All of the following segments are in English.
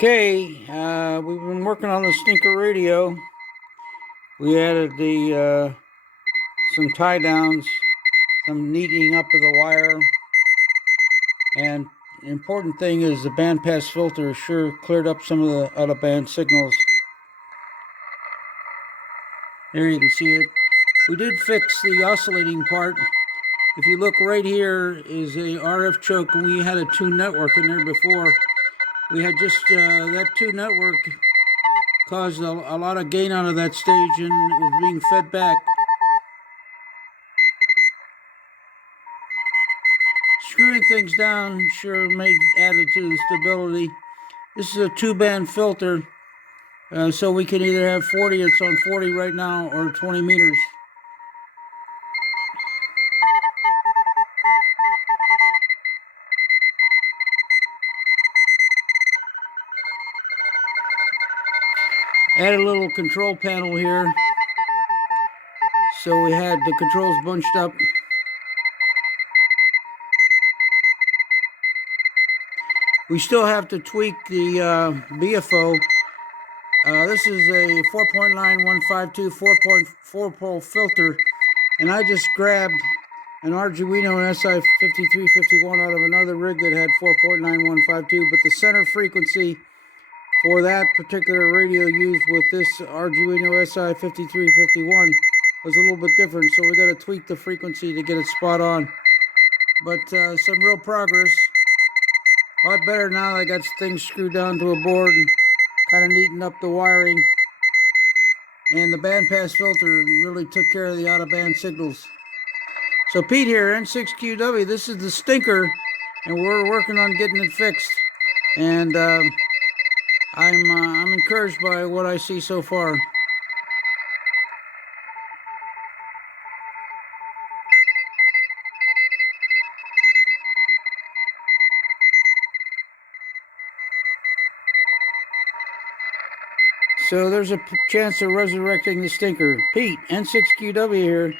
Okay, we've been working on the stinker radio. We added the some tie downs, some neatening up of the wire, and the important thing is the bandpass filter sure cleared up some of the out of band signals. There you can see it. We did fix the oscillating part. If you look right here is a RF choke, and we had a 2 network in there before. We had just that 2 network caused a lot of gain out of that stage, and it was being fed back. Screwing things down sure added to the stability. This is a 2-band filter, so we can either have 40, it's on 40 right now, or 20 meters. Added a little control panel here, so we had the controls bunched up. We still have to tweak the BFO. This is a 4.9152 4.4 pole filter, and I just grabbed an Arduino SI5351 out of another rig that had 4.9152, but the center frequency for that particular radio used with this Arduino SI5351 was a little bit different, so we got to tweak the frequency to get it spot on. But some real progress. A lot better now that I got things screwed down to a board and kind of neatened up the wiring. And the bandpass filter really took care of the out-of-band signals. So Pete here, N6QW, this is the stinker, and we're working on getting it fixed. And I'm encouraged by what I see so far. So there's a chance of resurrecting the stinker. Pete, N6QW here.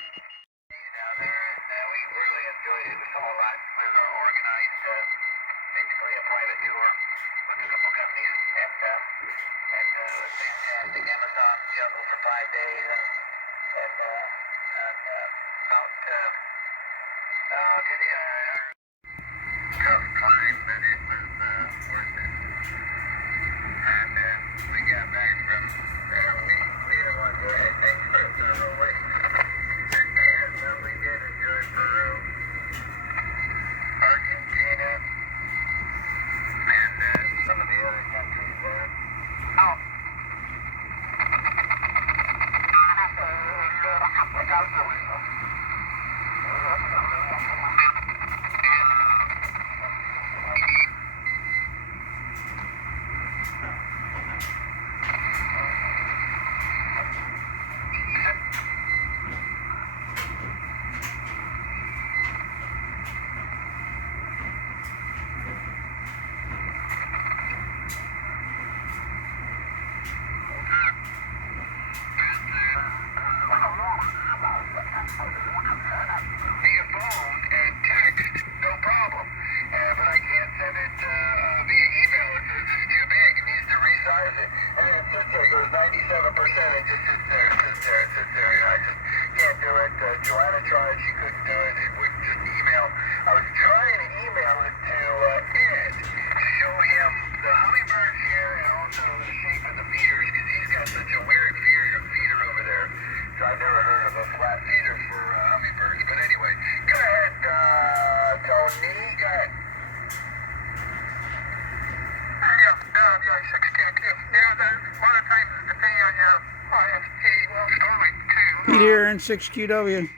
Pete here, N6QW.